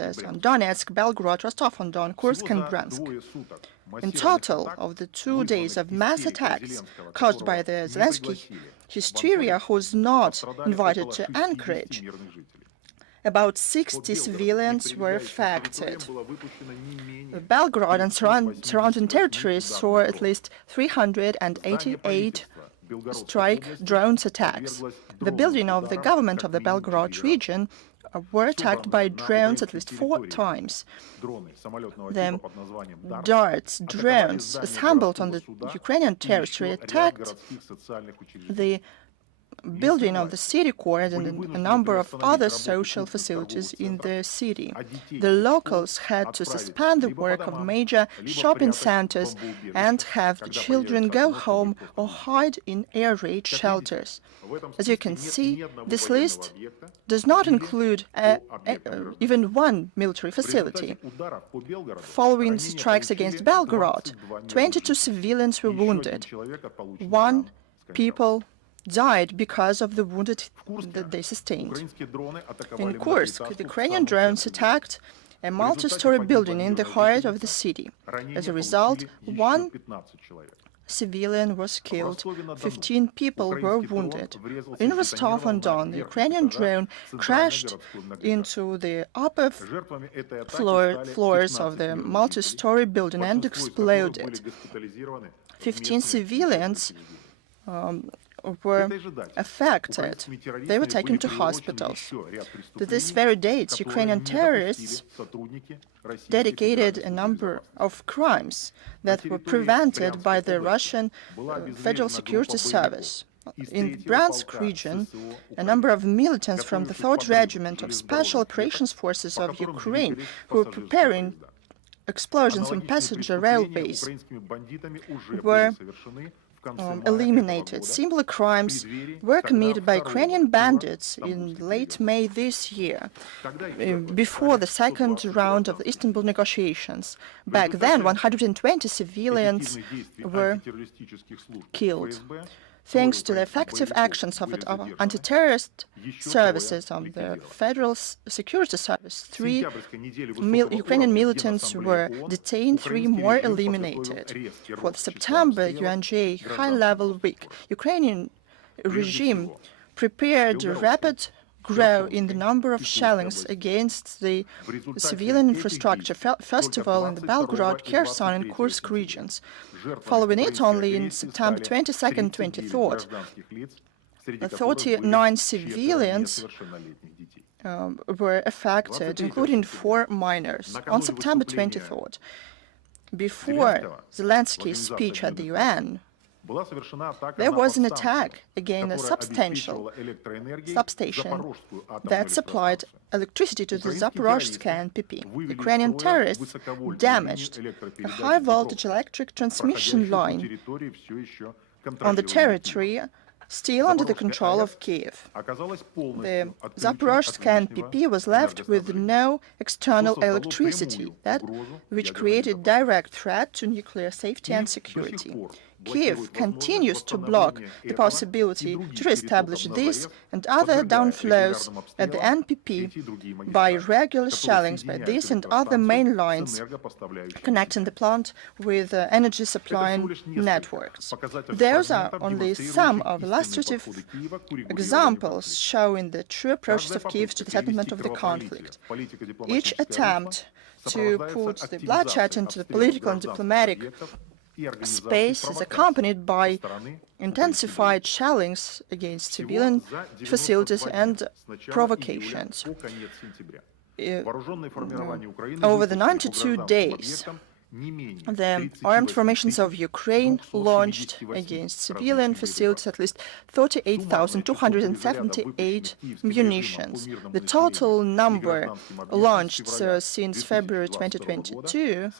on Donetsk, Belgorod, Rostov-on-Don, Kursk and Bryansk. In total, of the 2 days of mass attacks caused by the Zelensky hysteria, who was not invited to Anchorage, about 60 civilians were affected. Belgorod and surrounding territories saw at least 388 strike drones attacks. The building of the government of the Belgorod region were attacked by drones at least 4 times. The darts drones assembled on the Ukrainian territory attacked the building of the city core and a number of other social facilities in the city. The locals had to suspend the work of major shopping centers and have the children go home or hide in air raid shelters. As you can see, this list does not include even one military facility. Following strikes against Belgorod, 22 civilians were wounded. 1 people died because of the wounded that they sustained. In Kursk, the Ukrainian drones attacked a multi-story building in the heart of the city. As a result, 1 civilian was killed, 15 people were wounded. In Rostov-on-Don, the Ukrainian drone crashed into the upper floors of the multi-story building and exploded. 15 civilians were affected. They were taken to hospitals. To this very date, Ukrainian terrorists dedicated a number of crimes that were prevented by the Russian Federal Security Service. In Bryansk region, a number of militants from the 3rd Regiment of Special Operations Forces of Ukraine who were preparing explosions on passenger railways were eliminated. Similar crimes were committed by Ukrainian bandits in late May this year, before the 2nd round of the Istanbul negotiations. Back then, 120 civilians were killed. Thanks to the effective actions of anti-terrorist services of the Federal Security Service, 3 Ukrainian militants were detained, 3 more eliminated. For the September UNGA high-level week, Ukrainian regime prepared a rapid growth in the number of shellings against the civilian infrastructure, first of all in the Belgorod, Kherson and Kursk regions. Following it, only in September 22nd, 23rd, 39 civilians were affected, including 4 minors. On September 23rd, before Zelensky's speech at the UN, there was an attack against a substation that supplied electricity to the Zaporozhsk NPP. Ukrainian terrorists damaged a high-voltage electric transmission line on the territory still under the control of Kiev. The Zaporozhsk NPP was left with no external electricity, which created direct threat to nuclear safety and security. Kiev continues to block the possibility to re-establish this and other downflows at the NPP by regular shellings by this and other main lines connecting the plant with energy supply networks. Those are only some of illustrative examples showing the true approaches of Kiev to the settlement of the conflict. Each attempt to put the bloodshed into the political and diplomatic space is accompanied by intensified shellings against civilian facilities and provocations. Over the 92 days, the armed formations of Ukraine launched against civilian facilities at least 38,278 munitions. The total number launched since February 2022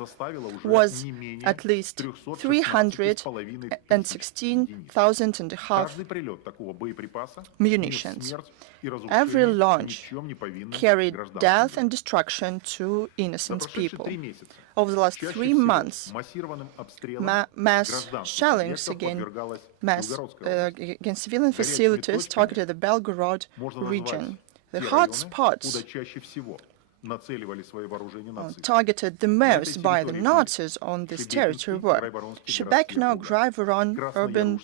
was at least 316,500 munitions. Every launch carried death and destruction to innocent people. Over the last 3 months, mass shellings against civilian facilities targeted the Belgorod region. The hot spots targeted the most by the Nazis on this territory were Shebekino, Graivoron urban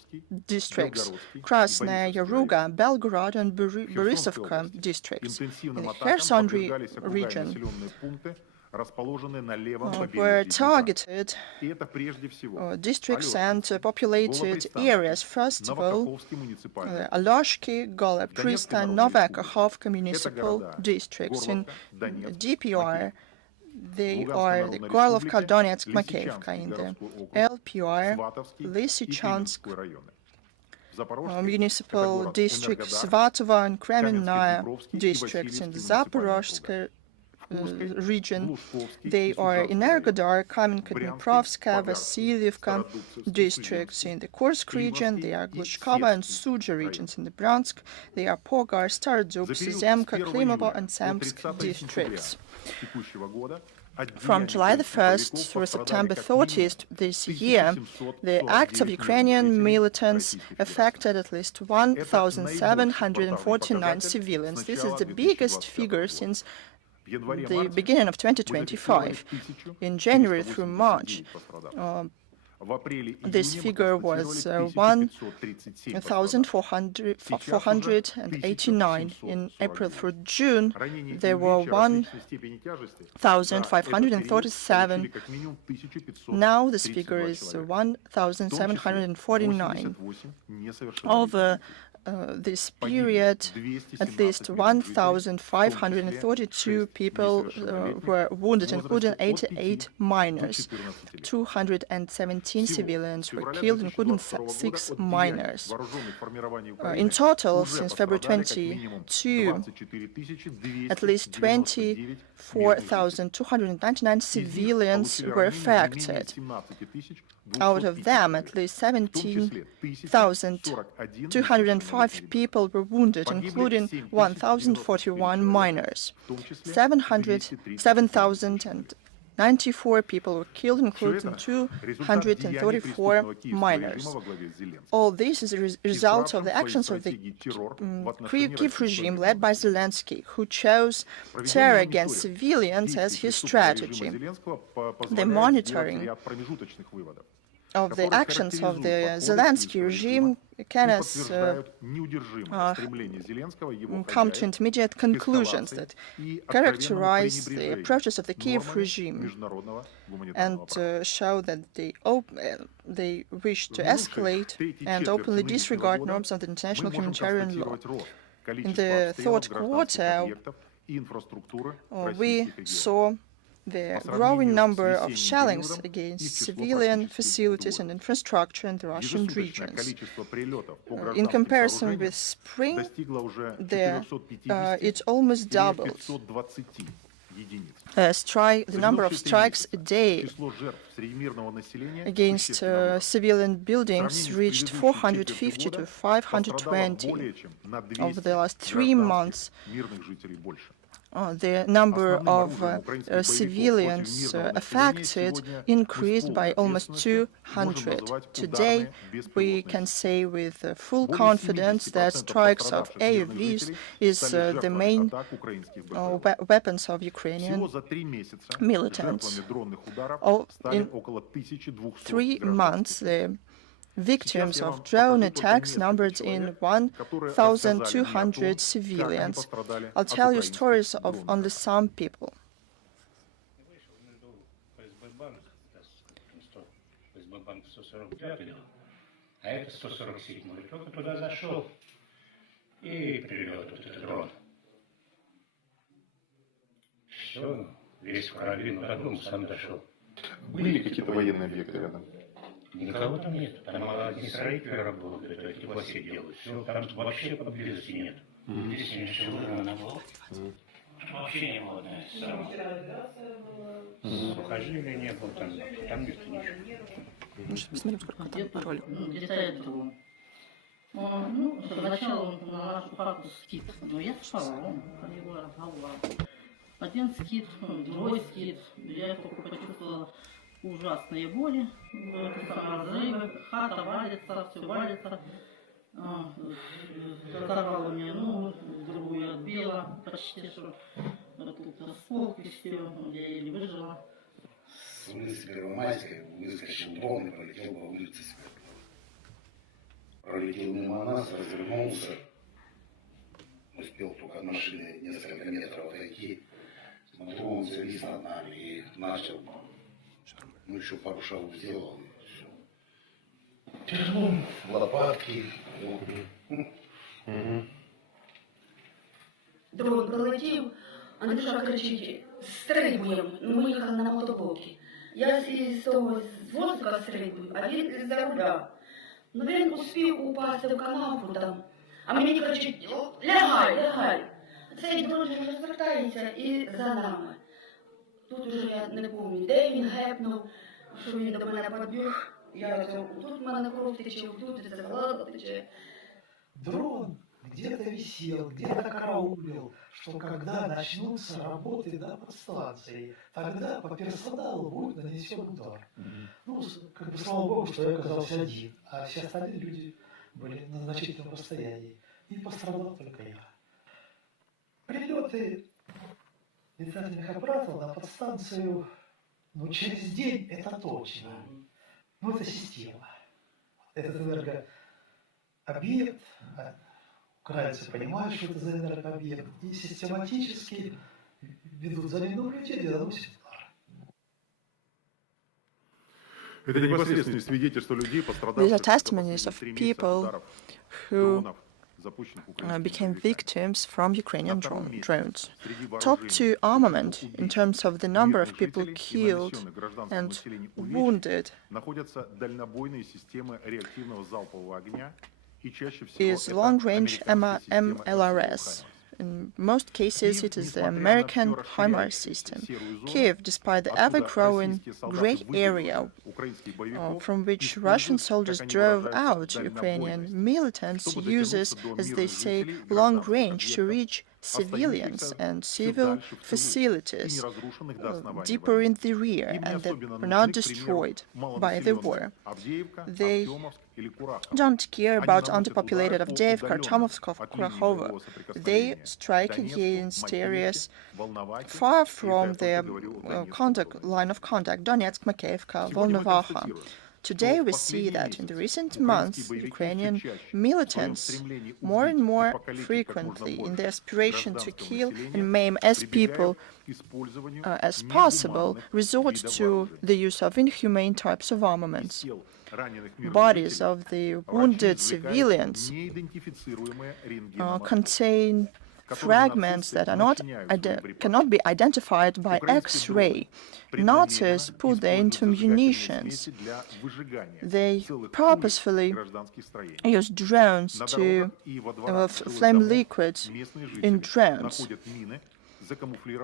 districts, Krasnaya Yaruga, Belgorod, and Borisovka districts. In the Kherson region were targeted districts and populated areas. First of all, Aloshki, Gola Prista, Novak, Kakhovka municipal districts. In DPR, they are the Gorlovka, Donetsk, Makeyevka. In the LPR, Lysychansk municipal district, Svatova and Kremenная districts. In the Zaporozhsk region, they are Energodar, Kamenka-Dniprovska, Vasilievka districts. In the Kursk region, they are Glushkova and Sudzha regions. In the Bryansk, they are Pogar, Starodub, Zemka, Klimovo, and Samsk districts. From July the 1st through September 30th this year, the acts of Ukrainian militants affected at least 1,749 civilians. This is the biggest figure since the beginning of 2025. In January through March, this figure was 1,489. In April through June, there were 1,537. Now this figure is 1,749. Over this period, at least 1,532 people were wounded, including 88 minors. 217 civilians were killed, including 6 minors. In total, since February 22, at least 24,299 civilians were affected. Out of them, at least 17,205 people were wounded, including 1,041 minors. 7,094 people were killed, including 234 minors. All this is a result of the actions of the Kiev regime led by Zelensky, who chose terror against civilians as his strategy. The monitoring of the actions of the Zelensky regime can come to intermediate conclusions that characterize the approaches of the Kiev regime and show that they wish to escalate and openly disregard norms of the international humanitarian law. In the third quarter, we saw the growing number of shellings against civilian facilities and infrastructure in the Russian regions. In comparison with spring, it almost doubled. The number of strikes a day against civilian buildings reached 450 to 520 over the last 3 months. The number of civilians affected increased by almost 200. Today, we can say with full confidence that strikes of AUVs is the main weapons of Ukrainian militants. In 3 months, the victims of drone attacks numbered in 1,200 civilians. I'll tell you stories of only some people. Были ли какие-то военные объекты рядом? Никого там нет. Там одни строители работают, эти площади делают. Все, там вообще поблизости нет. Здесь еще не было. Вообще не было, да. Сухожилия не было, там нет ничего. Посмотрим, сколько там паролей. Где-то этого. Ну, сначала на нашу хату скид. Но я спала, он его разговаривал. Один скид, другой скид. Я только почувствовала ужасные боли, разрывы, хата валится, все валится. Разорвало мне ногу, другую отбила почти что. тут осколки все, я еле выжила. С улицы Первомайской выскочил дрон и пролетел по улице Светлого. Пролетел мимо нас, развернулся. Успел только от машины несколько метров отойти. Смотрю, он завис над нами и начал. Ну, еще пару шагов сделал, и все. Тяжело, лопатки. Дрон пролетів, Андрюша кричить, стрибуємо. Ну, ми їхали на мотоблокі. Я з того з воздуха стрибую, а він з-за руля. Ну, він успів упасти в канаву там, а мені кричить, лягай, лягай. Цей дрон вже розвертається і за нами. Тут уже я не пам'ятаю, де він гепнув, що він до мене підбіг. Я кажу, тут в мене кров тече, тут це влада тече. Дрон где-то висел, где-то караулил, что когда начнутся работы на подстанции, тогда по персоналу будет нанесен удар. Ну, как бы слава богу, что я оказался один, а все остальные люди были на значительном расстоянии. И пострадал только я. Прилеты летательных аппаратов на подстанцию, ну, через день это точно. Ну, это система. Этот энергообъект, украинцы понимают, что это за энергообъект, и систематически ведут за ненаблюдение, наносят удар. Это непосредственные свидетельства людей, These are пострадавших testimonies of people who became victims from Ukrainian drones. Top 2 armament in terms of the number of people killed and wounded is long-range MLRS. In most cases, it is the American HIMARS system. Kiev, despite the ever-growing grey area from which Russian soldiers drove out Ukrainian militants, uses, as they say, long range to reach civilians and civil facilities deeper in the rear and that were not destroyed by the war. They don't care about underpopulated Avdiivka, Artyomovsk, Kurakhova. They strike against areas far from their line of contact, Donetsk, Makeyevka, Volnovakha. Today we see that in the recent months, Ukrainian militants more and more frequently, in their aspiration to kill and maim as people as possible, resort to the use of inhumane types of armaments. Bodies of the wounded civilians contain fragments that are cannot be identified by X-ray. Nazis put them into munitions. They purposefully use drones to flame liquids in drones.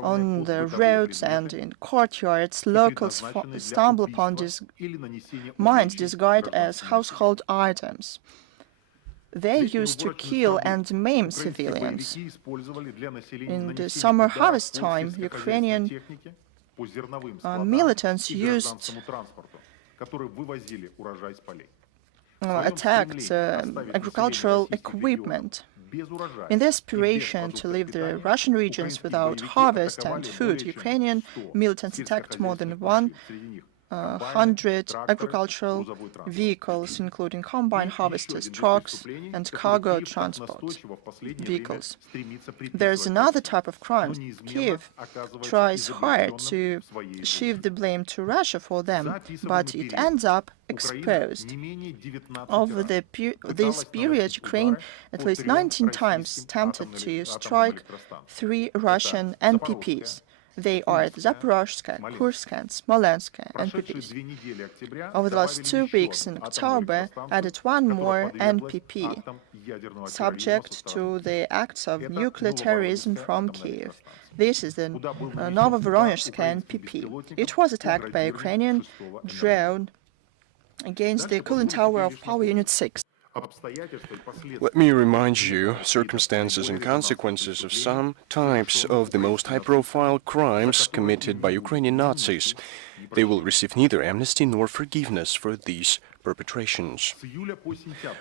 On the roads and in courtyards, locals stumble upon these mines disguised as household items. They used to kill and maim civilians. In the summer harvest time, Ukrainian militants used attacked agricultural equipment. In the aspiration to leave the Russian regions without harvest and food, Ukrainian militants attacked more than 100 agricultural vehicles, including combine harvesters, trucks, and cargo transport vehicles. There's another type of crime. Kiev tries hard to shift the blame to Russia for them, but it ends up exposed. Over this period, Ukraine at least 19 times attempted to strike 3 Russian NPPs. They are the Zaporozhska, Kursk, and Smolensk NPPs. Over the last 2 weeks in October, added 1 more NPP, subject to the acts of nuclear terrorism from Kiev. This is the Novovoronezhska NPP. It was attacked by a Ukrainian drone against the cooling tower of Power Unit 6. Let me remind you circumstances and consequences of some types of the most high-profile crimes committed by Ukrainian Nazis. They will receive neither amnesty nor forgiveness for these perpetrations.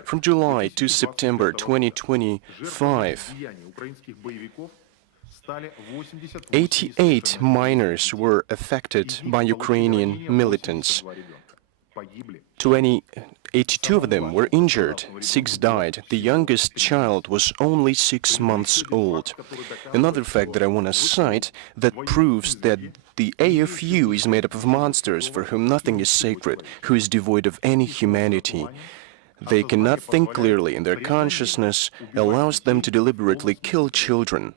From July to September 2025, 88 minors were affected by Ukrainian militants. 82 of them were injured, 6 died. The youngest child was only 6 months old. Another fact that I want to cite that proves that the AFU is made up of monsters for whom nothing is sacred, who is devoid of any humanity. They cannot think clearly, and their consciousness allows them to deliberately kill children.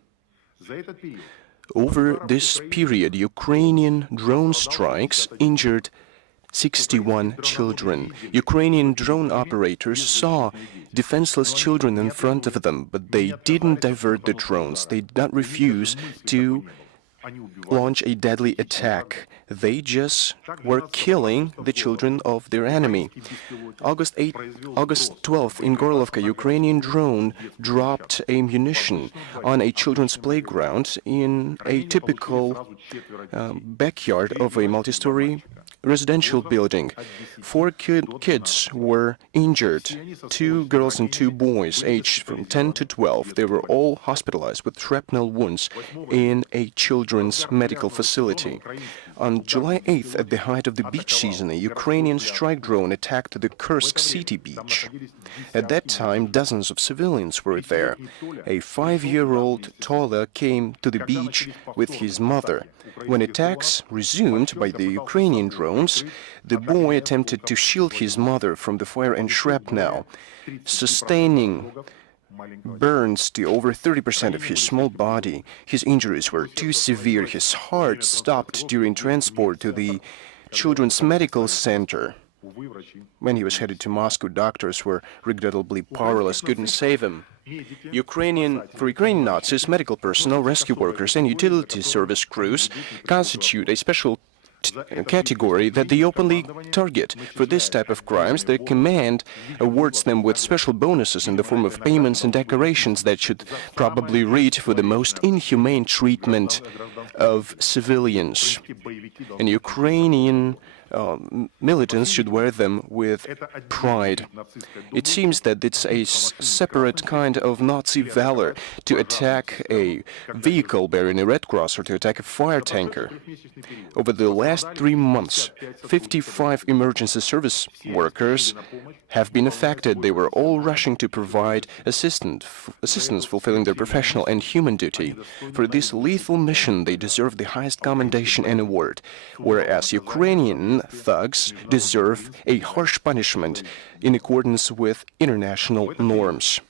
Over this period, Ukrainian drone strikes injured 61 children. Ukrainian drone operators saw defenseless children in front of them, but they didn't divert the drones. They did not refuse to launch a deadly attack. They just were killing the children of their enemy. August 12th, in Gorlovka, Ukrainian drone dropped ammunition on a children's playground in a typical backyard of a multi-story residential building. 4 kids were injured, 2 girls and 2 boys, aged from 10 to 12. They were all hospitalized with shrapnel wounds in a children's medical facility. On July 8th, at the height of the beach season, a Ukrainian strike drone attacked the Kursk city beach. At that time, dozens of civilians were there. A 5-year-old toddler came to the beach with his mother. When attacks resumed by the Ukrainian drones, the boy attempted to shield his mother from the fire and shrapnel, sustaining burns to over 30% of his small body. His injuries were too severe. His heart stopped during transport to the Children's Medical Center. When he was headed to Moscow, doctors were regrettably powerless, couldn't save him. For Ukrainian Nazis, medical personnel, rescue workers, and utility service crews constitute a special category that they openly target. For this type of crimes, the command awards them with special bonuses in the form of payments and decorations that should probably read for the most inhumane treatment of civilians. And Ukrainian militants should wear them with pride. It seems that it's a separate kind of Nazi valor to attack a vehicle bearing a red cross or to attack a fire tanker. Over the last 3 months, 55 emergency service workers have been affected. They were all rushing to provide assistance fulfilling their professional and human duty. For this lethal mission, they deserve the highest commendation and award, whereas Ukrainian thugs deserve a harsh punishment in accordance with international norms.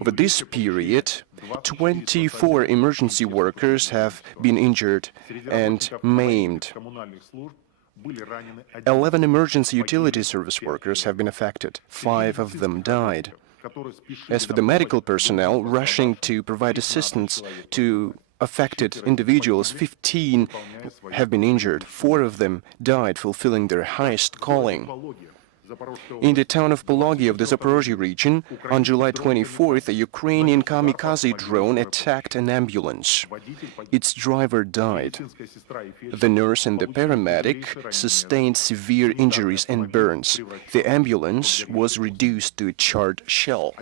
Over this period, 24 emergency workers have been injured and maimed. 11 emergency utility service workers have been affected. 5 of them died. As for the medical personnel rushing to provide assistance to affected individuals, 15 have been injured. 4 of them died fulfilling their highest calling. In the town of Pologi of the Zaporozhye region, on July 24th, a Ukrainian kamikaze drone attacked an ambulance. Its driver died. The nurse and the paramedic sustained severe injuries and burns. The ambulance was reduced to a charred shell.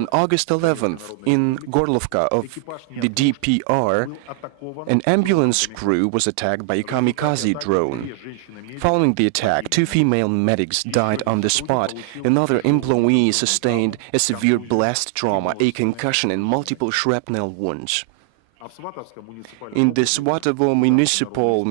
On August 11th, in Gorlovka of the DPR, an ambulance crew was attacked by a kamikaze drone. Following the attack, 2 female medics died on the spot. Another employee sustained a severe blast trauma, a concussion, and multiple shrapnel wounds. In the Swatovo municipal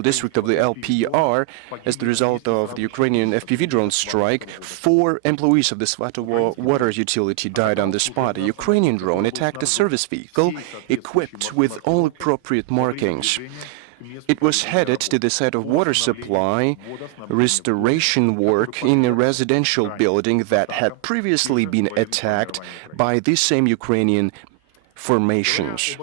district of the LPR, as the result of the Ukrainian FPV drone strike, 4 employees of the Swatovo water utility died on the spot. A Ukrainian drone attacked a service vehicle equipped with all appropriate markings. It was headed to the site of water supply restoration work in a residential building that had previously been attacked by these same Ukrainian formations.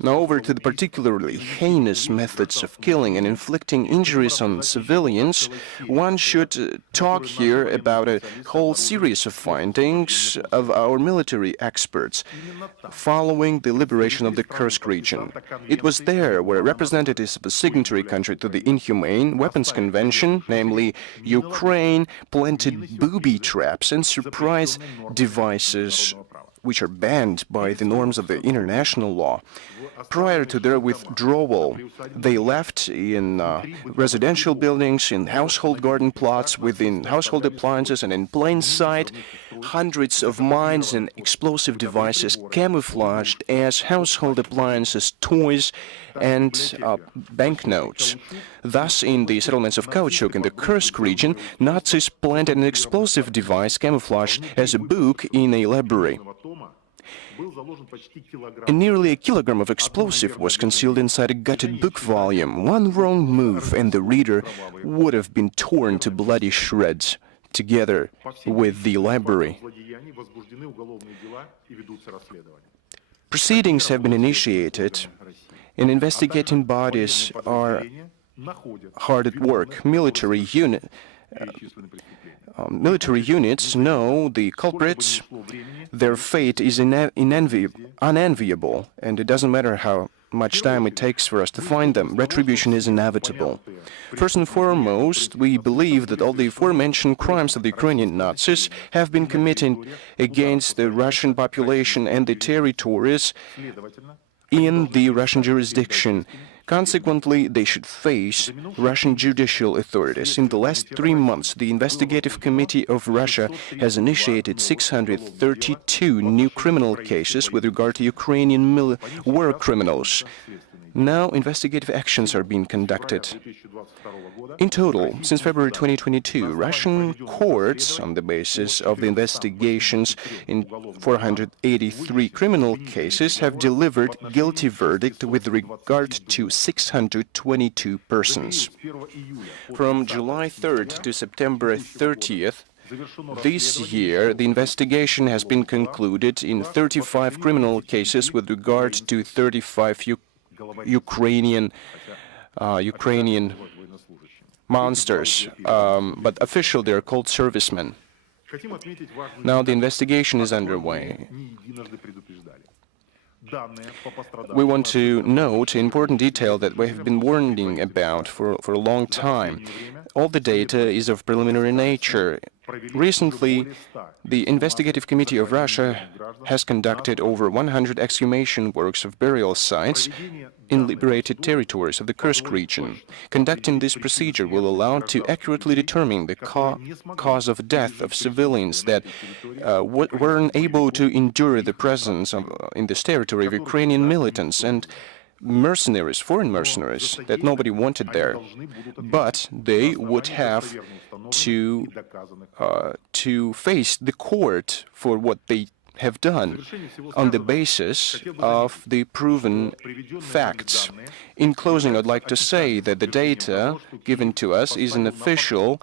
Now over to the particularly heinous methods of killing and inflicting injuries on civilians. One should talk here about a whole series of findings of our military experts following the liberation of the Kursk region. It was there where representatives of a signatory country to the Inhumane Weapons Convention, namely Ukraine, planted booby traps and surprise devices which are banned by the norms of the international law. Prior to their withdrawal, they left in residential buildings, in household garden plots, within household appliances, and in plain sight, hundreds of mines and explosive devices camouflaged as household appliances, toys, and banknotes. Thus, in the settlements of Kautschuk in the Kursk region, Nazis planted an explosive device camouflaged as a book in a library. Nearly a kilogram of explosive was concealed inside a gutted book volume. One wrong move and the reader would have been torn to bloody shreds, together with the library. Proceedings have been initiated, and investigating bodies are hard at work. Military units know the culprits. Their fate is unenviable, and it doesn't matter how much time it takes for us to find them. Retribution is inevitable. First and foremost, we believe that all the aforementioned crimes of the Ukrainian Nazis have been committed against the Russian population and the territories in the Russian jurisdiction. Consequently, they should face Russian judicial authorities. In the last 3 months, the Investigative Committee of Russia has initiated 632 new criminal cases with regard to Ukrainian war criminals. Now, investigative actions are being conducted. In total, since February 2022, Russian courts, on the basis of the investigations in 483 criminal cases, have delivered guilty verdict with regard to 622 persons. From July 3rd to September 30th, this year, the investigation has been concluded in 35 criminal cases with regard to 35 Ukrainian monsters, but officially they are called servicemen. Now the investigation is underway. We want to note an important detail that we have been warning about for a long time. All the data is of preliminary nature. Recently, the Investigative Committee of Russia has conducted over 100 exhumation works of burial sites in liberated territories of the Kursk region. Conducting this procedure will allow to accurately determine the cause of death of civilians that were unable to endure the presence in this territory of Ukrainian militants and mercenaries, foreign mercenaries, that nobody wanted there. But they would have to face the court for what they have done on the basis of the proven facts. In closing, I'd like to say that the data given to us is an official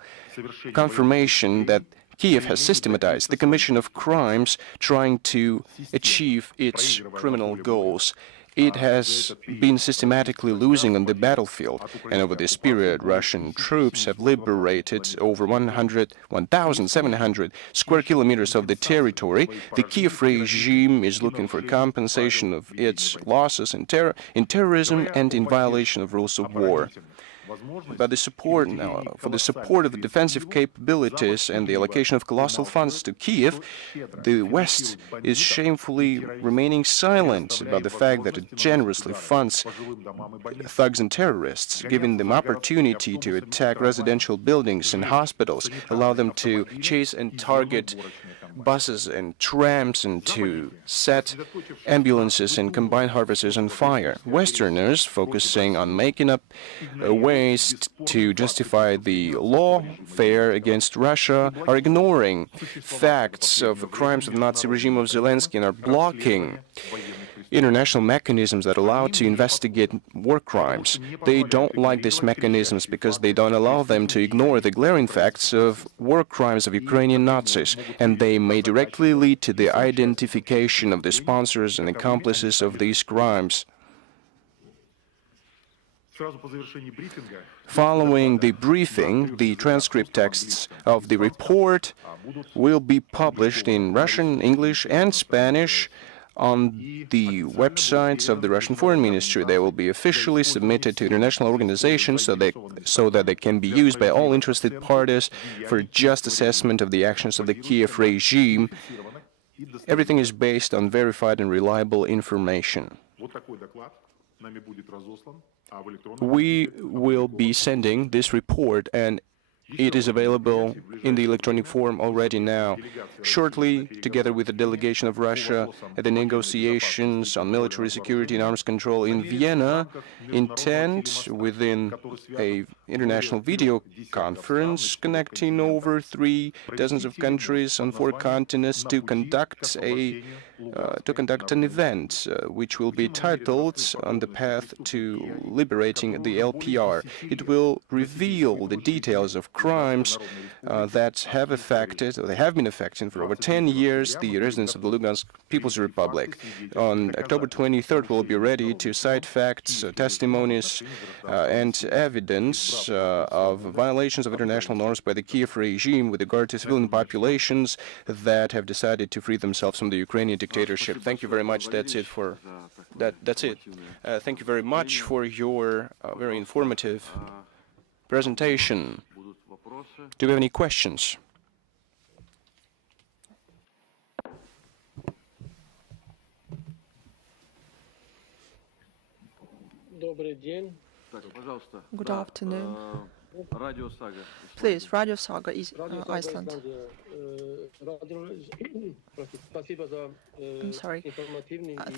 confirmation that Kiev has systematized the commission of crimes trying to achieve its criminal goals. It has been systematically losing on the battlefield, and over this period, Russian troops have liberated over 1,700 square kilometers of the territory. The Kiev regime is looking for compensation of its losses in terrorism and in violation of rules of war. But for the support of the defensive capabilities and the allocation of colossal funds to Kiev, the West is shamefully remaining silent about the fact that it generously funds thugs and terrorists, giving them opportunity to attack residential buildings and hospitals, allow them to chase and target buses and trams and to set ambulances and combined harvesters on fire. Westerners, focusing on making up ways to justify the lawfare against Russia, are ignoring facts of the crimes of the Nazi regime of Zelensky and are blocking international mechanisms that allow to investigate war crimes. They don't like these mechanisms because they don't allow them to ignore the glaring facts of war crimes of Ukrainian Nazis, and they may directly lead to the identification of the sponsors and accomplices of these crimes. Following the briefing, the transcript texts of the report will be published in Russian, English, and Spanish on the websites of the Russian Foreign Ministry. They will be officially submitted to international organizations so that they can be used by all interested parties for just assessment of the actions of the Kiev regime Everything is based on verified and reliable information. We will be sending this report, and it is available in the electronic form already now. Shortly, together with the delegation of Russia at the negotiations on military security and arms control in Vienna, intend within a international video conference connecting over 3 dozens of countries on 4 continents to conduct an event which will be titled "On the Path to Liberating the LPR." It will reveal the details of crimes that have been affecting for over 10 years the residents of the Lugansk People's Republic. On October 23rd, we'll be ready to cite facts, testimonies, and evidence of violations of international norms by the Kiev regime with regard to civilian populations that have decided to free themselves from the Ukrainian dictatorship. Thank you very much. That's it for that's it. Thank you very much for your very informative presentation. Do you have any questions? Good afternoon. Please, Radio Saga, Iceland. I'm sorry.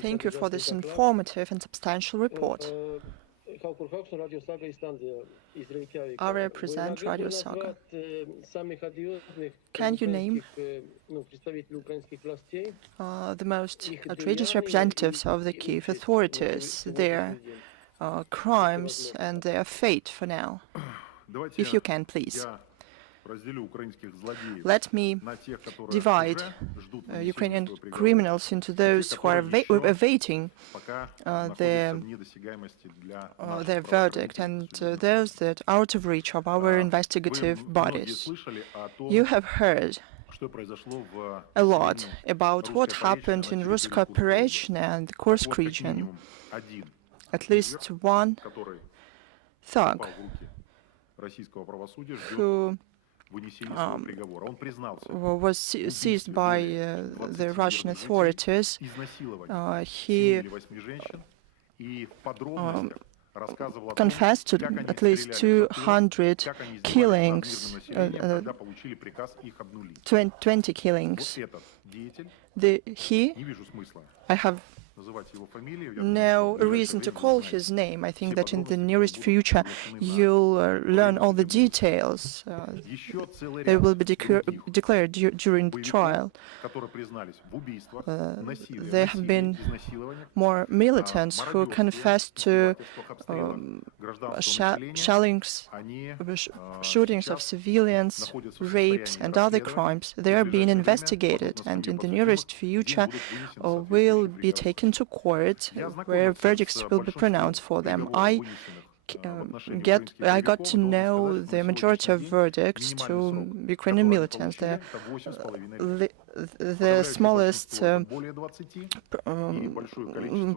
Thank you for this informative and substantial report. I represent Radio Saga. Can you name the most outrageous representatives of the Kiev authorities, their crimes and their fate for now? If you can, please. Let me divide Ukrainian criminals into those who are awaiting their verdict and those that are out of reach of our investigative bodies. You have heard a lot about what happened in Rusko operation and the Kursk region. At least one thug who was seized by the Russian authorities. He confessed to at least 200 killings, 20 killings. I have no reason to call his name. I think that in the nearest future you'll learn all the details. They will be declared during the trial. There have been more militants who confessed to shootings of civilians, rapes and other crimes. They are being investigated, and in the nearest future will be taken to court where verdicts will be pronounced for them. I got to know the majority of verdicts to Ukrainian militants. The smallest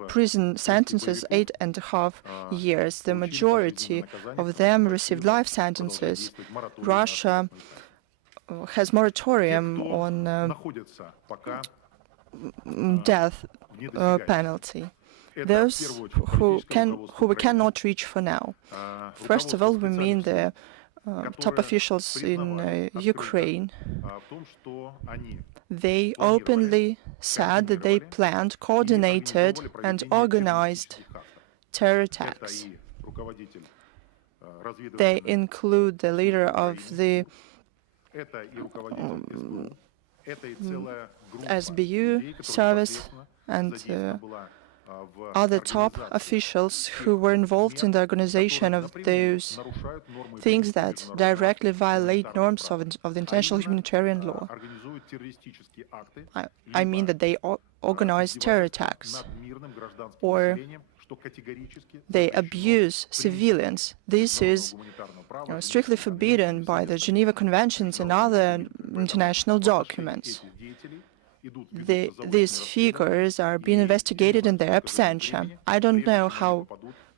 prison sentences 8.5 years. The majority of them received life sentences. Russia has moratorium on death penalty. Those who we cannot reach for now. First of all, we mean the top officials in Ukraine. They openly said that they planned, coordinated and organized terror attacks. They include the leader of the SBU service and other top officials who were involved in the organization of those things that directly violate norms of the international humanitarian law. I mean that they organize terror attacks or they abuse civilians. This is strictly forbidden by the Geneva Conventions and other international documents. These figures are being investigated in their absentia. I don't know how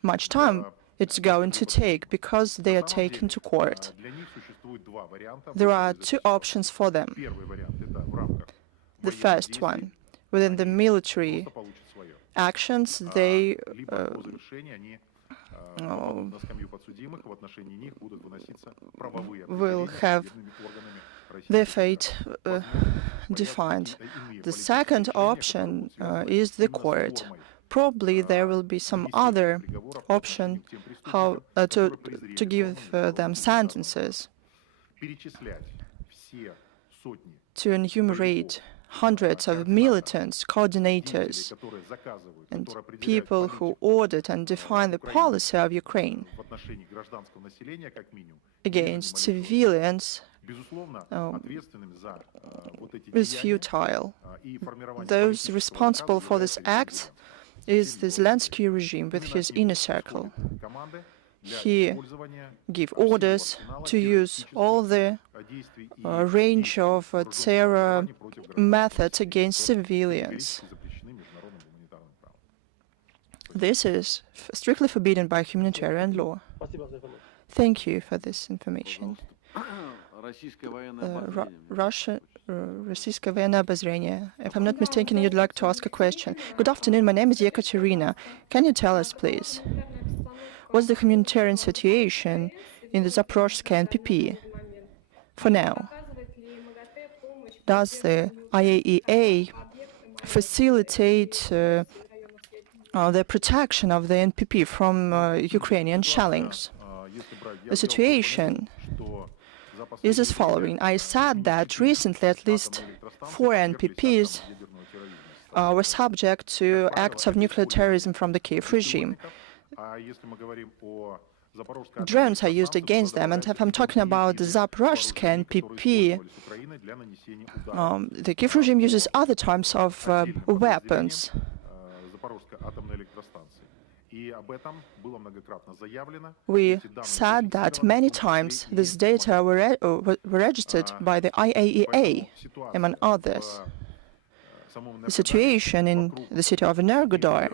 much time it's going to take because they are taken to court. There are 2 options for them. the first one. Within the military actions, they will have their fate defined. The second option is the court. Probably there will be some other option how to give them sentences. To enumerate hundreds of militants, coordinators, and people who ordered and defined the policy of Ukraine against civilians is futile. Those responsible for this act is the Zelensky regime with his inner circle. He gave orders to use all the range of terror methods against civilians. This is strictly forbidden by humanitarian law. Thank you for this information. Российское военное обозрение. If I'm not mistaken, you'd like to ask a question. Good afternoon, my name is Ekaterina. Can you tell us, please, what's the humanitarian situation in the Zaporozhye NPP for now? Does the IAEA facilitate the protection of the NPP from Ukrainian shellings? The situation is as following. I said that recently at least 4 NPPs were subject to acts of nuclear terrorism from the Kiev regime. Drones are used against them, and if I'm talking about the Zaporozhye NPP, the Kiev regime uses other types of weapons. We said that many times this data were registered by the IAEA, among others. The situation in the city of Energodar,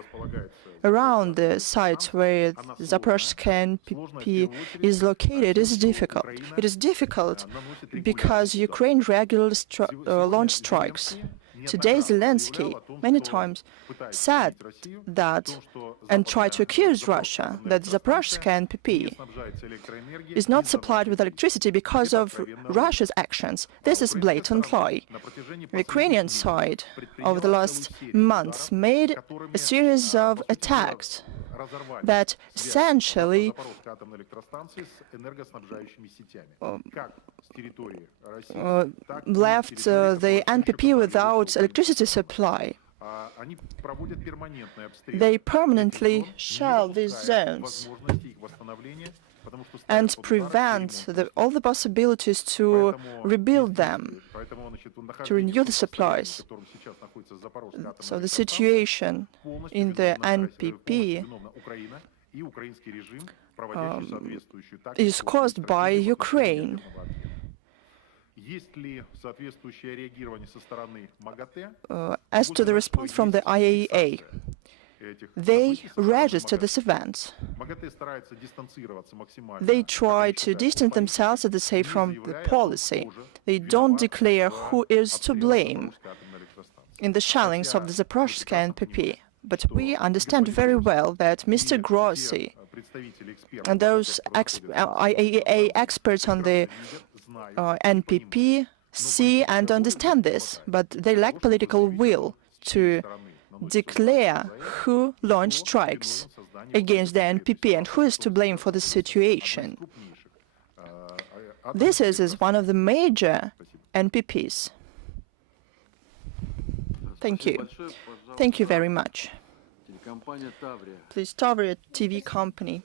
around the sites where the Zaporozhye NPP is located, is difficult. It is difficult because Ukraine regularly launch strikes. Today, Zelensky many times said that and tried to accuse Russia that the Zaporozhye NPP is not supplied with electricity because of Russia's actions. This is blatant lie. The Ukrainian side, over the last months, made a series of attacks that essentially left the NPP without electricity supply. They permanently shell these zones and prevent all the possibilities to rebuild them, to renew the supplies. So the situation in the NPP is caused by Ukraine. As to the response from the IAEA, they register these events. They try to distance themselves, as they say, from the policy. They don't declare who is to blame in the shellings of the Zaporozhye NPP. But we understand very well that Mr. Grossi and those IAEA experts on the NPP see and understand this, but they lack political will to declare who launched strikes against the NPP and who is to blame for the situation. This is one of the major NPPs. Thank you. Thank you very much. Please, Tavria TV company.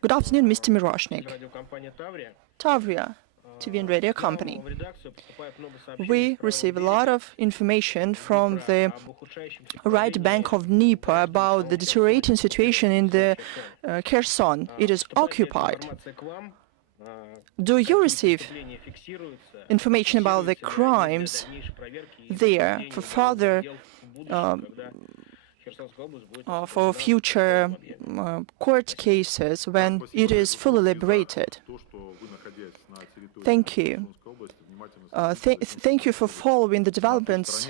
Good afternoon, Mr. Miroshnik. Tavria TV and radio company. We receive a lot of information from the right bank of Dnieper about the deteriorating situation in the Kherson. It is occupied. Do you receive information about the crimes there for further for future court cases when it is fully liberated? Thank you. thank you for following the developments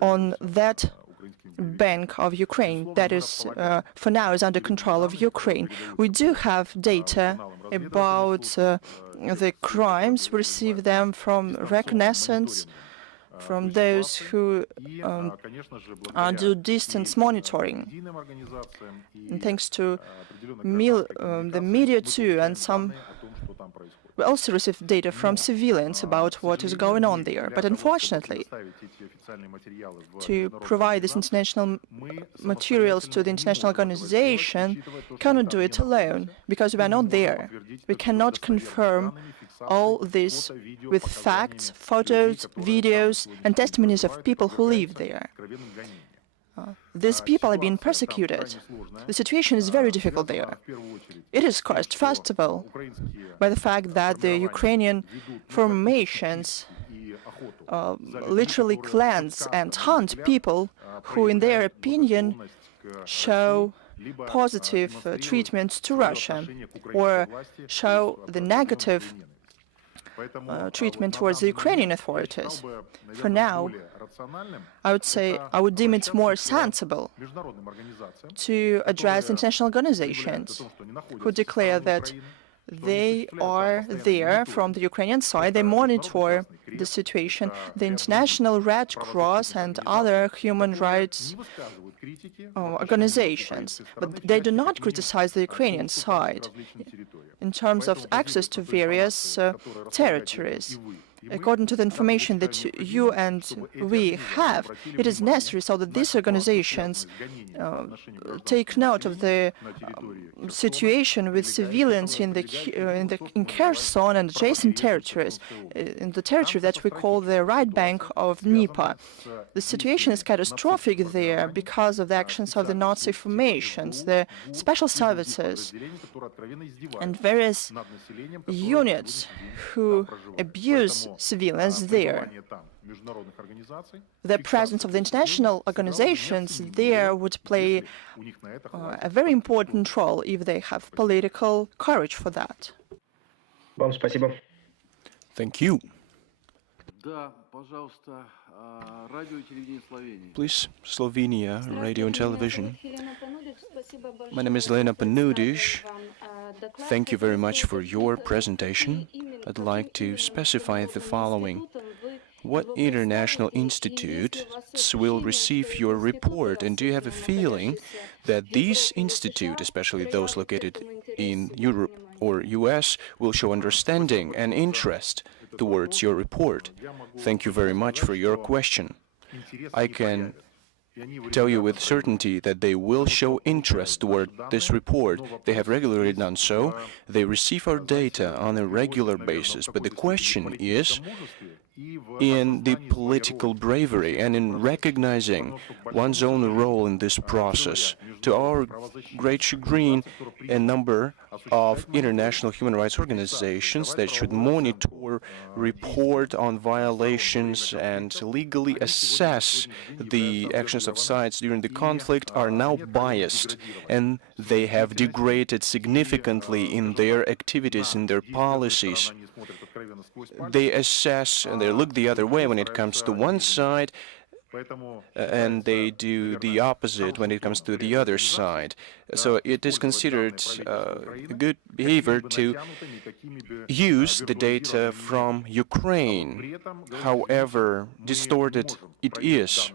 on that bank of Ukraine that is, for now, is under control of Ukraine. We do have data about the crimes. We receive them from reconnaissance, from those who do distance monitoring. And thanks to the media too, and some, we also receive data from civilians about what is going on there. But unfortunately, to provide these international materials to the international organization, cannot do it alone, because we are not there. We cannot confirm all this with facts, photos, videos, and testimonies of people who live there. These people are being persecuted. The situation is very difficult there. It is caused, first of all, by the fact that the Ukrainian formations literally cleanse and hunt people who, in their opinion, show positive treatment to Russia or show the negative treatment towards the Ukrainian authorities. For now, I would say I would deem it more sensible to address international organizations who declare that they are there from the Ukrainian side. They monitor the situation. The International Red Cross and other human rights organizations, but they do not criticize the Ukrainian side in terms of access to various territories. According to the information that you and we have, it is necessary so that these organizations take note of the situation with civilians in Kherson and adjacent territories, in the territory that we call the right bank of Dnieper. The situation is catastrophic there because of the actions of the Nazi formations, the special services, and various units who abuse civilians there. The presence of the international organizations there would play a very important role if they have political courage for that. Thank you. Please, Slovenia, radio and television. My name is Elena Panudish. Thank you very much for your presentation. I'd like to specify the following. What international institutes will receive your report, and do you have a feeling that these institutes, especially those located in Europe or US, will show understanding and interest towards your report? Thank you very much for your question. I can tell you with certainty that they will show interest toward this report. They have regularly done so. They receive our data on a regular basis. But the question is, in the political bravery and in recognizing one's own role in this process. To our great chagrin, a number of international human rights organizations that should monitor, report on violations, and legally assess the actions of sides during the conflict are now biased, and they have degraded significantly in their activities, in their policies. They assess and they look the other way when it comes to one side, and they do the opposite when it comes to the other side. So it is considered good behavior to use the data from Ukraine, however distorted it is.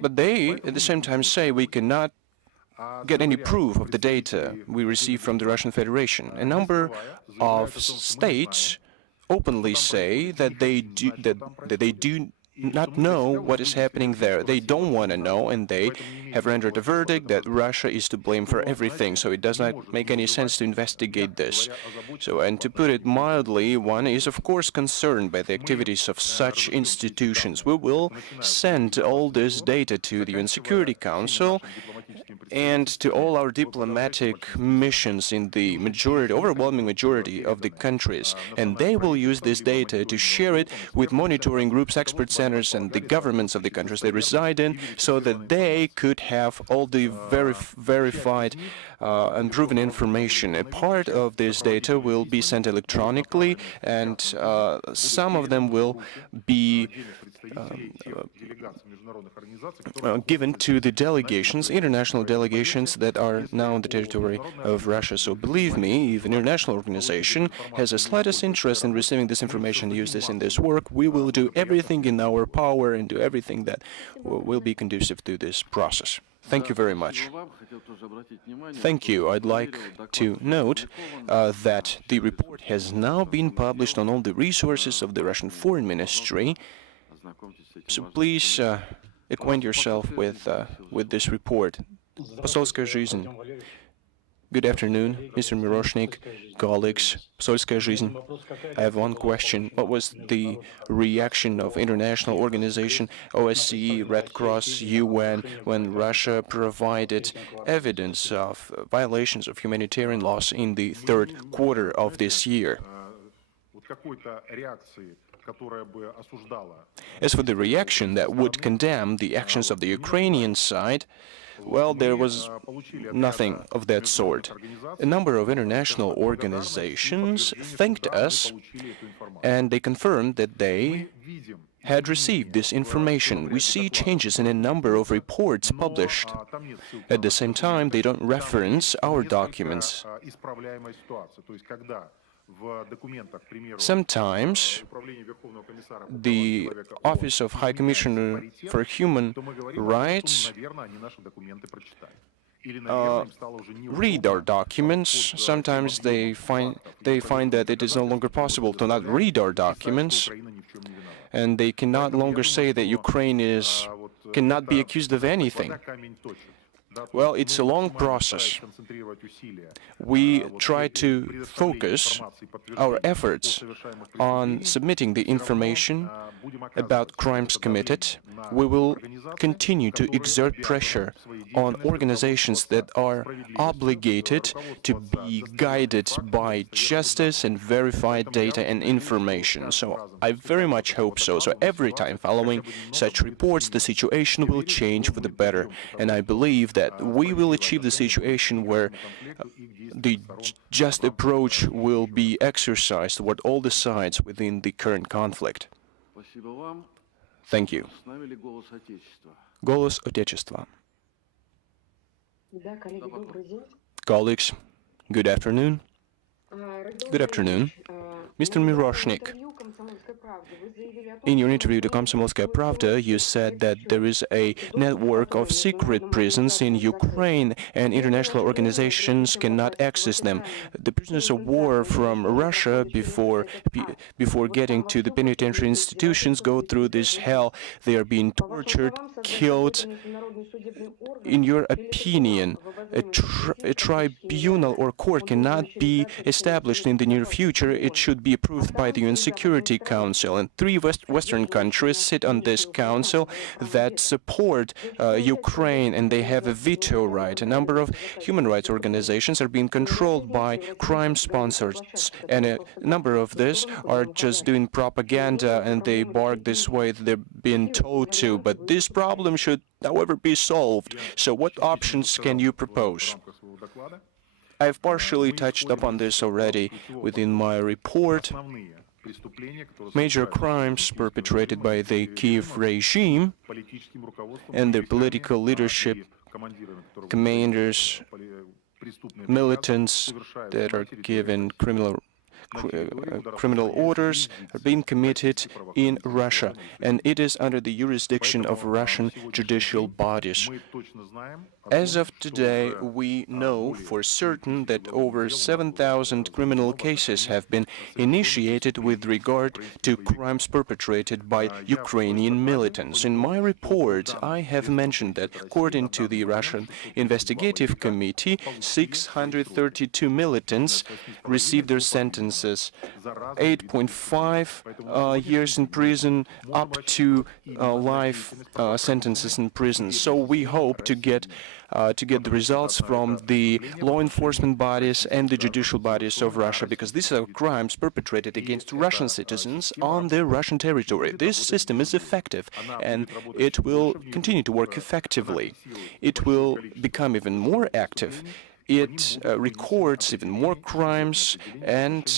But they, at the same time, say we cannot get any proof of the data we receive from the Russian Federation. A number of states openly say that they do not know what is happening there. They don't want to know, and they have rendered a verdict that Russia is to blame for everything, so it does not make any sense to investigate this. So, and to put it mildly, one is of course concerned by the activities of such institutions. We will send all this data to the UN Security Council, and to all our diplomatic missions in the overwhelming majority of the countries. And they will use this data to share it with monitoring groups, expert centers, and the governments of the countries they reside in, so that they could have all the verified and proven information. A part of this data will be sent electronically, and some of them will be given to the delegations, international delegations that are now on the territory of Russia. So believe me, if an international organization has the slightest interest in receiving this information and use this in this work, we will do everything in our power and do everything that will be conducive to this process. Thank you very much. Thank you. I'd like to note that the report has now been published on all the resources of the Russian Foreign Ministry. So please acquaint yourself with this report. Посольская жизнь. Good afternoon, Mr. Miroshnik, colleagues, Посольская жизнь. I have one question. What was the reaction of international organization, OSCE, Red Cross, UN, when Russia provided evidence of violations of humanitarian laws in the third quarter of this year? As for the reaction that would condemn the actions of the Ukrainian side, well, there was nothing of that sort. A number of international organizations thanked us, and they confirmed that they had received this information. We see changes in a number of reports published. At the same time, they don't reference our documents. Sometimes the Office of High Commissioner for Human Rights read our documents. Sometimes they find that it is no longer possible to not read our documents, and they can no longer say that Ukraine cannot be accused of anything. Well, it's a long process. We try to focus our efforts on submitting the information about crimes committed. We will continue to exert pressure on organizations that are obligated to be guided by justice and verified data and information. So I very much hope so. So every time following such reports, the situation will change for the better. And I believe that we will achieve the situation where the just approach will be exercised toward all the sides within the current conflict. Thank you. Голос Отечества. Colleagues, good afternoon. Good afternoon. Mr. Miroshnik, in your interview to Komsomolskaya Pravda, you said that there is a network of secret prisons in Ukraine and international organizations cannot access them. The prisoners of war from Russia, before getting to the penitentiary institutions, go through this hell. They are being tortured, killed. In your opinion, a tribunal or court cannot be established in the near future. It should be approved by the UN Security Council, and 3 Western countries sit on this council that support Ukraine, and they have a veto right. A number of human rights organizations are being controlled by crime sponsors, and a number of this are just doing propaganda, and they bark this way that they're being told to. But this problem should, however, be solved. So what options can you propose? I've partially touched upon this already within my report. Major crimes perpetrated by the Kiev regime and their political leadership, commanders, militants that are given criminal orders are being committed in Russia, and it is under the jurisdiction of Russian judicial bodies. As of today, we know for certain that over 7,000 criminal cases have been initiated with regard to crimes perpetrated by Ukrainian militants. In my report, I have mentioned that, according to the Russian Investigative Committee, 632 militants received their sentence sentences, 8.5 years in prison up to life sentences in prison. So we hope to get the results from the law enforcement bodies and the judicial bodies of Russia, because these are crimes perpetrated against Russian citizens on their Russian territory. This system is effective, and it will continue to work effectively. It will become even more active. It records even more crimes, and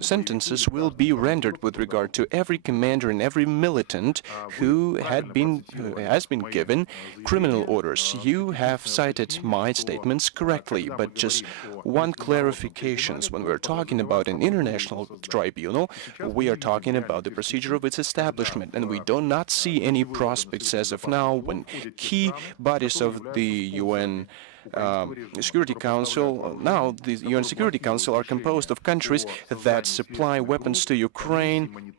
sentences will be rendered with regard to every commander and every militant who has been given criminal orders. You have cited my statements correctly, but just one clarification. When we're talking about an international tribunal, we are talking about the procedure of its establishment, and we do not see any prospects as of now when key bodies of the UN Security Council, now the UN Security Council, are composed of countries that supply weapons to Ukraine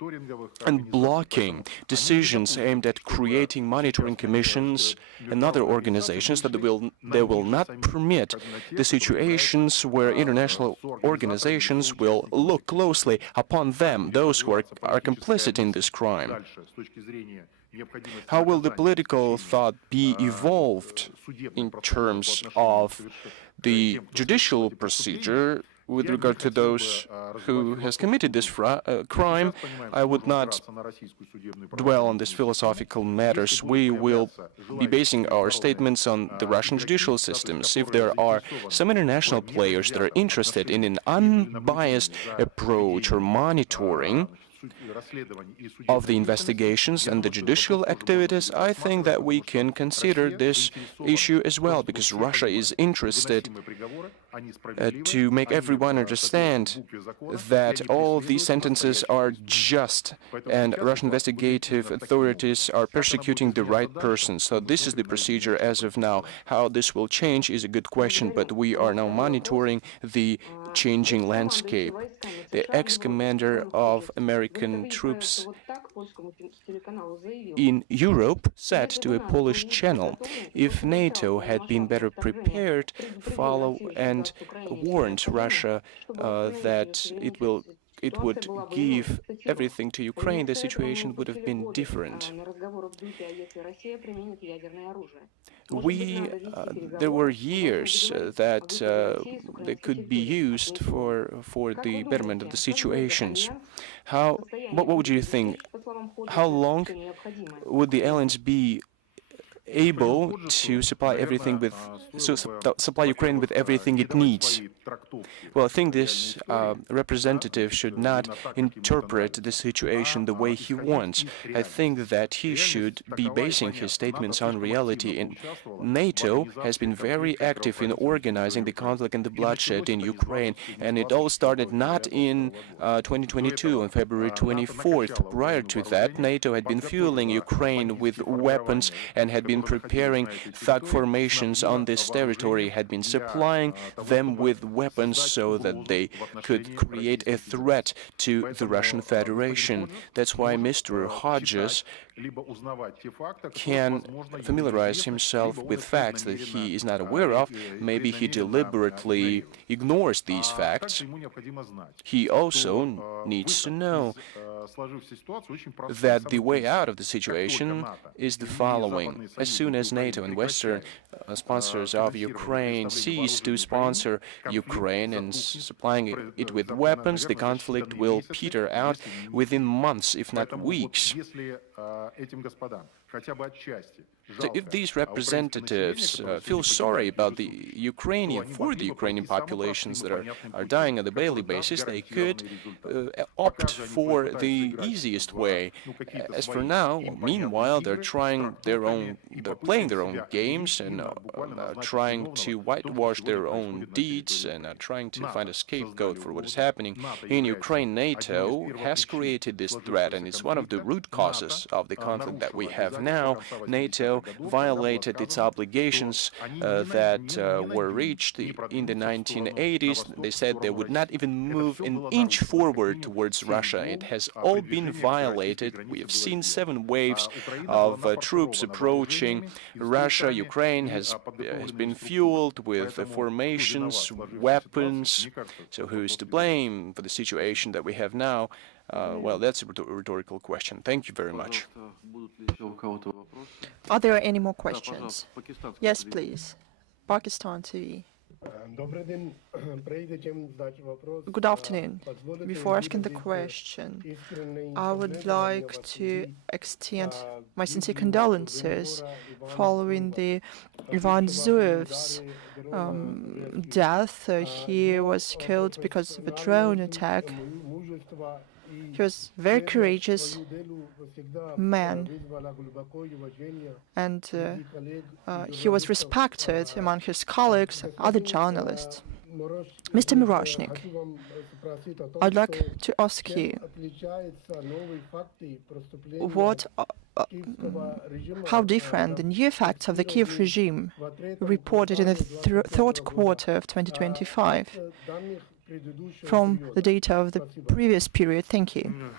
and blocking decisions aimed at creating monitoring commissions and other organizations that they will not permit the situations where international organizations will look closely upon them, those who are complicit in this crime. How will the political thought be evolved in terms of the judicial procedure with regard to those who has committed this crime? I would not dwell on these philosophical matters. We will be basing our statements on the Russian judicial systems. If there are some international players that are interested in an unbiased approach or monitoring of the investigations and the judicial activities, I think that we can consider this issue as well, because Russia is interested to make everyone understand that all these sentences are just and Russian investigative authorities are persecuting the right person. So this is the procedure as of now. How this will change is a good question, but we are now monitoring the changing landscape. The ex-commander of American troops in Europe said to a Polish channel, if NATO had been better prepared, follow and warned Russia that it would give everything to Ukraine, the situation would have been different. There were years that they could be used for the betterment of the situations. What would you think? How long would the aliens be able to supply Ukraine with everything it needs? Well, I think this representative should not interpret the situation the way he wants. I think that he should be basing his statements on reality. And NATO has been very active in organizing the conflict and the bloodshed in Ukraine, and it all started not in 2022 on February 24th. Prior to that, NATO had been fueling Ukraine with weapons and had been preparing thug formations on this territory, had been supplying them with weapons so that they could create a threat to the Russian Federation. That's why Mr. Hodges can familiarize himself with facts that he is not aware of. Maybe he deliberately ignores these facts. He also needs to know that the way out of the situation is the following. As soon as NATO and Western sponsors of Ukraine cease to sponsor Ukraine and supplying it with weapons, the conflict will peter out within months, if not weeks. So if these representatives feel sorry about the Ukrainian populations that are dying on a daily basis, they could opt for the easiest way. As for now, meanwhile, they're playing their own games and trying to whitewash their own deeds and trying to find a scapegoat for what is happening in Ukraine. NATO has created this threat, and it's one of the root causes of the conflict that we have now, NATO violated its obligations that were reached in the 1980s. They said they would not even move an inch forward towards Russia. It has all been violated. We have seen 7 waves of troops approaching Russia. Ukraine has been fueled with formations, weapons. So who is to blame for the situation that we have now? Well, that's a rhetorical question. Thank you very much. Are there any more questions? Yes, please. Pakistan TV. Good afternoon. Before asking the question, I would like to extend my sincere condolences following the Ivan Zuev's death. He was killed because of a drone attack. He was a very courageous man, and he was respected among his colleagues, other journalists. Mr. Miroshnik, I'd like to ask you, how different the new facts of the Kiev regime reported in the third quarter of 2025 from the data of the previous period? Thank you.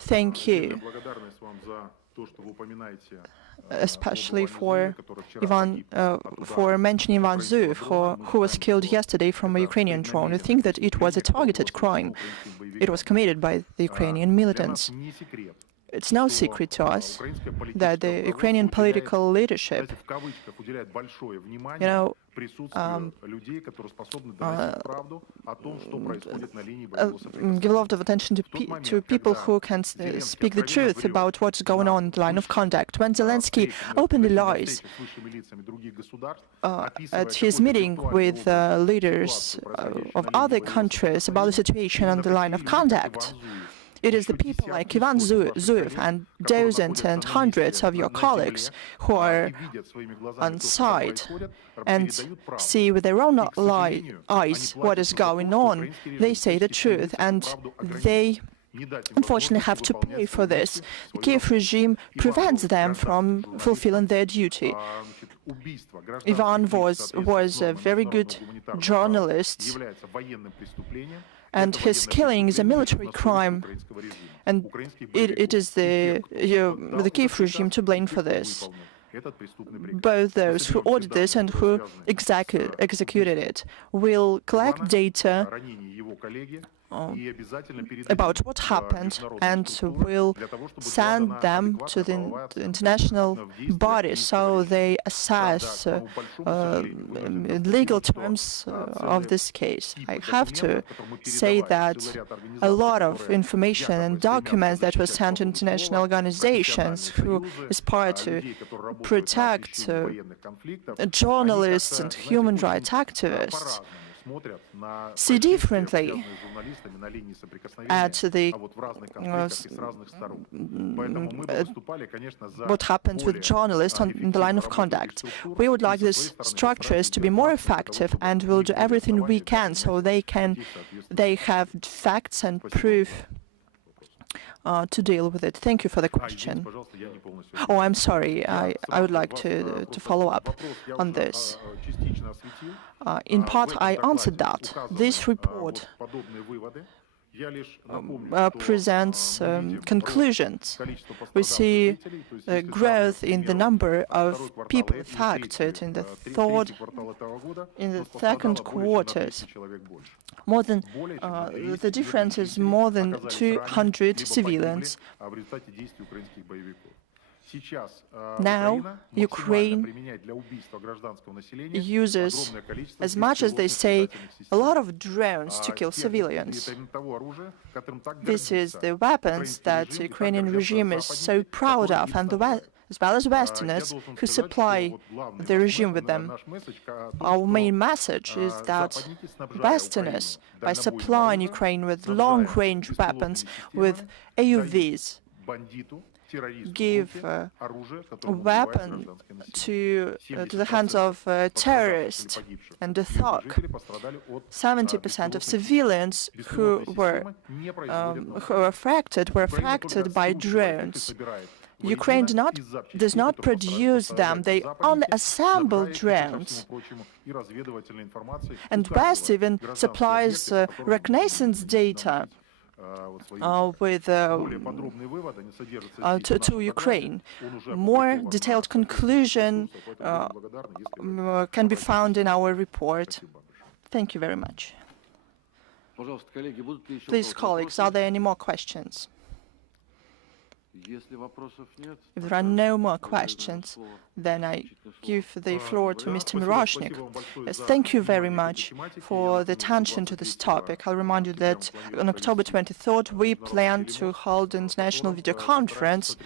Thank you, especially for mentioning Ivan Zuev, who was killed yesterday from a Ukrainian drone. I think that it was a targeted crime. It was committed by the Ukrainian militants. It's no secret to us that the Ukrainian political leadership, give a lot of attention to people who can speak the truth about what's going on in the line of conduct. When Zelensky openly lies at his meeting with leaders of other countries about the situation on the line of conduct, it is the people like Ivan Zuev and dozens and hundreds of your colleagues who are on site and see with their own eyes what is going on. They say the truth, and they unfortunately have to pay for this. The Kiev regime prevents them from fulfilling their duty. Ivan was a very good journalist, and his killing is a military crime, and it is the Kiev regime to blame for this. Both those who ordered this and who executed it will collect data about what happened and will send them to the international bodies so they assess legal terms of this case. I have to say that a lot of information and documents that were sent to international organizations who aspire to protect journalists and human rights activists see differently at what happens with journalists on the line of conduct. We would like these structures to be more effective, and we'll do everything we can so they have facts and proof to deal with it. Thank you for the question. Oh, I'm sorry. I would like to follow up on this. In part, I answered that. This report presents conclusions. We see growth in the number of people affected in the second quarters. More than the difference is more than 200 civilians. Now, Ukraine uses, as much as they say, a lot of drones to kill civilians. This is the weapons that the Ukrainian regime is so proud of, and as well as Westerners who supply the regime with them. Our main message is that Westerners, by supplying Ukraine with long-range weapons, with AUVs, give weapons to the hands of terrorists and the thug. 70% of civilians who were affected by drones. Ukraine does not produce them, they only assemble drones. And West even supplies reconnaissance data to Ukraine. More detailed conclusion can be found in our report. Thank you very much. Please, colleagues, are there any more questions? If there are no more questions, then I give the floor to Mr. Miroshnik. Yes, thank you very much for the attention to this topic. I'll remind you that on October 23rd, we plan to hold an international video conference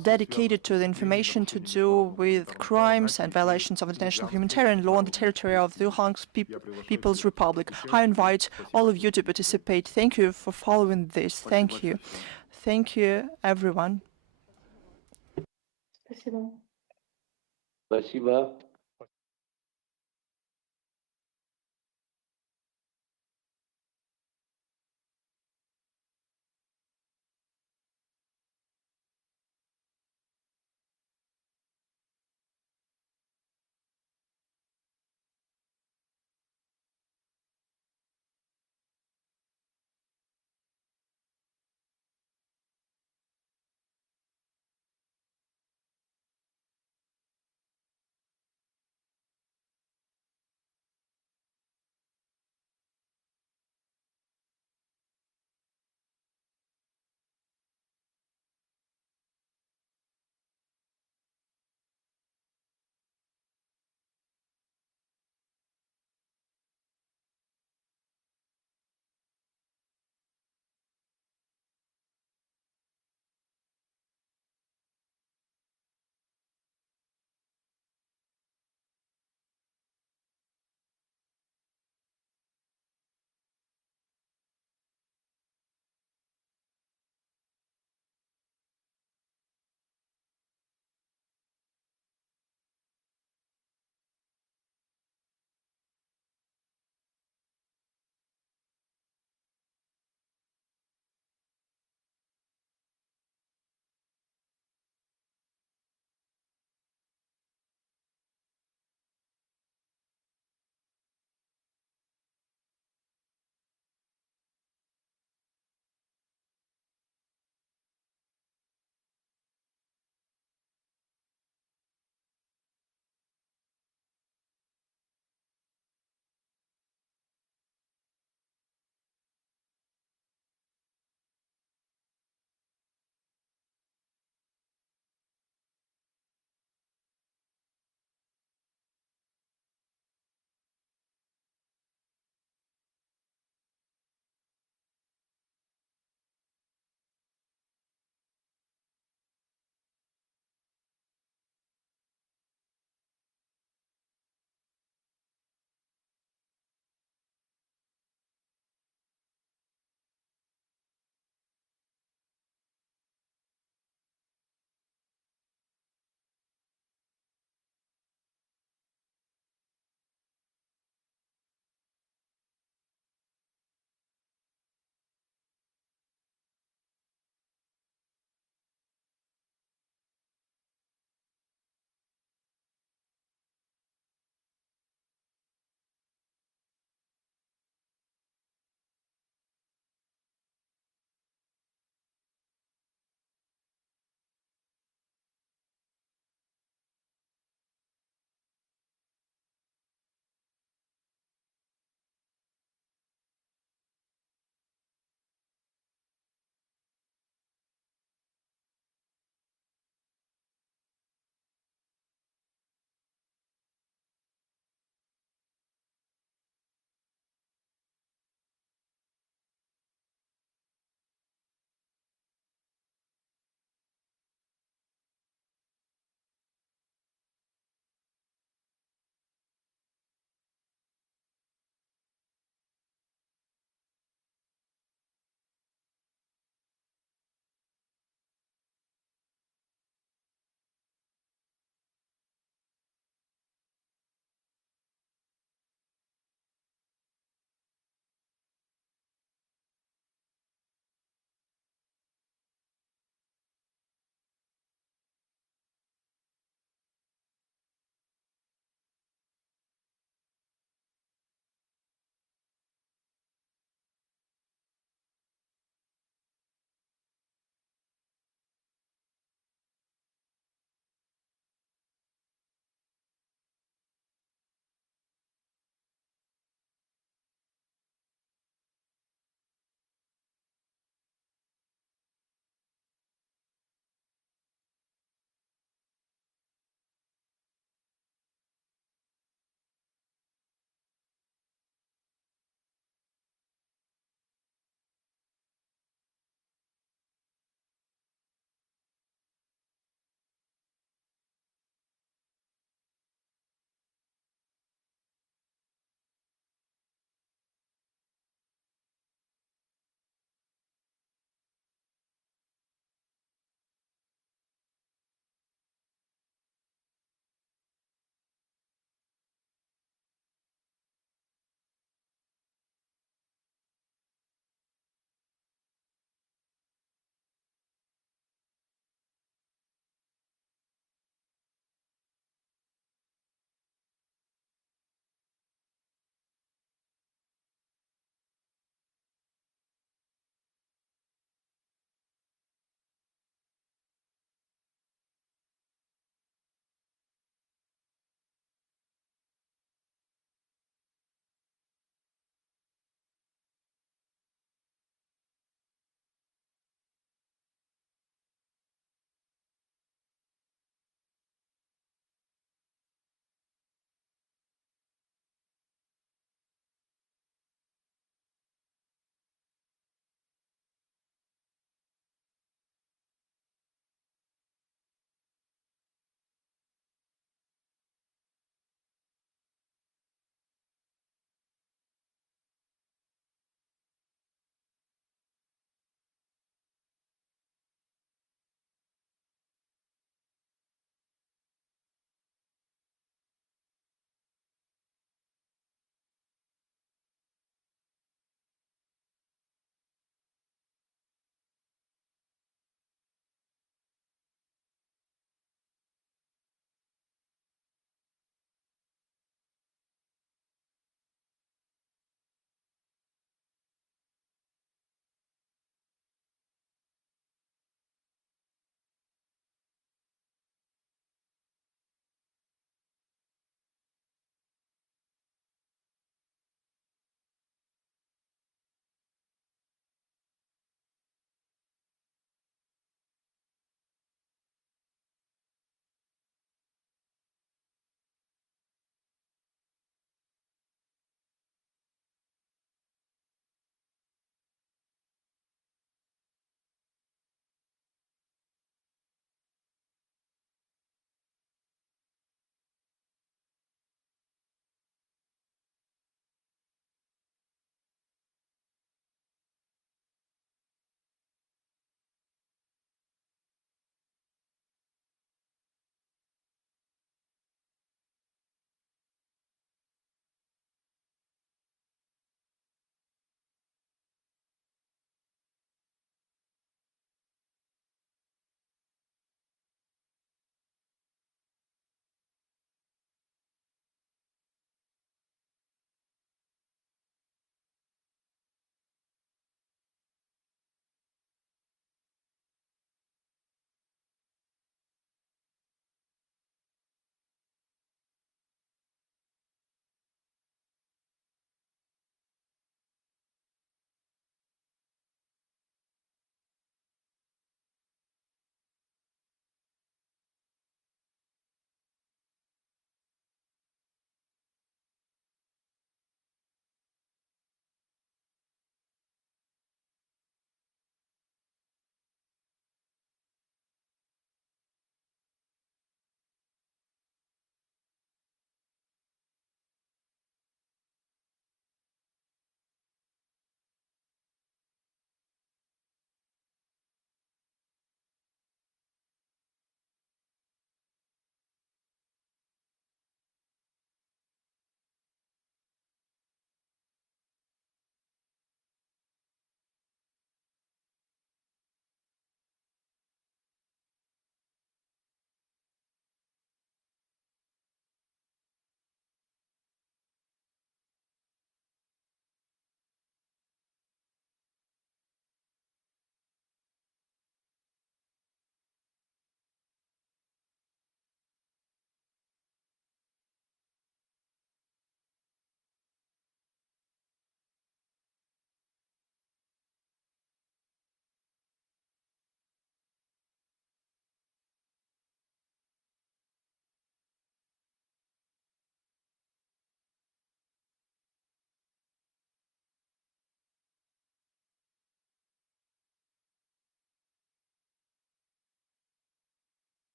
dedicated to the information to do with crimes and violations of international humanitarian law on the territory of the Luhansk People's Republic. I invite all of you to participate. Thank you for following this. Thank you. Thank you, everyone. Спасибо.